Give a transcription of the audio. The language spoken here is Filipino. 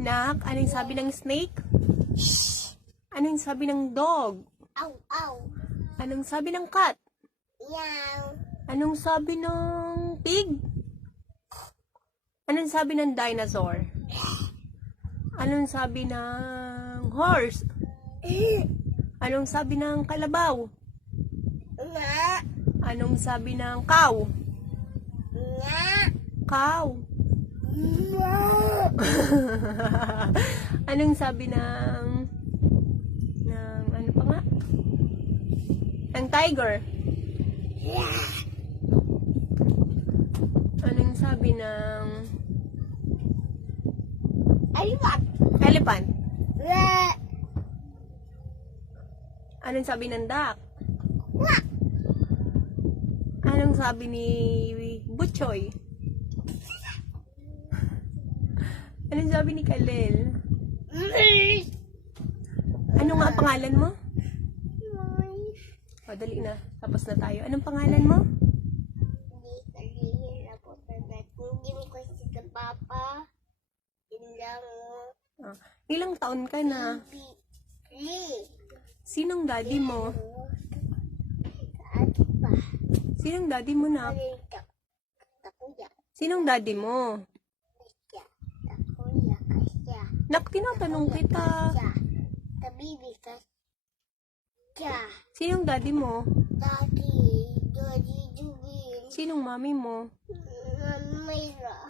Nak, ano yung sabi ng snake? Ano yung sabi ng dog? Aw, aw. Anong sabi ng cat? Yaw. Anong sabi ng pig? Anong sabi ng dinosaur? Anong sabi ng horse? Anong sabi ng kalabaw? Nga. Anong sabi ng cow? Nga. Cow. Nga. Anong sabi ng ano pa nga? Ng tiger? Anong sabi ng Aliwat. elephant? Nga. Anong sabi ng duck? Nga. Anong sabi ni Butchoy? Anong sabi ni Kalel? Ano nga pangalan mo? O, dali na. Tapos na tayo. Anong pangalan mo? Hindi mo kasi sa papa. Ilang Ah, ilang taon ka na? Li. Sinong daddy mo? Ate pa. Sinong daddy mo na? Takuya. Sinong daddy mo? Takuya kasya. Nak, tinatanong kita. Kasya. Tabibi kasya. Sinong daddy mo? Daddy. Daddy Jubin. Sinong mami mo? Mayra.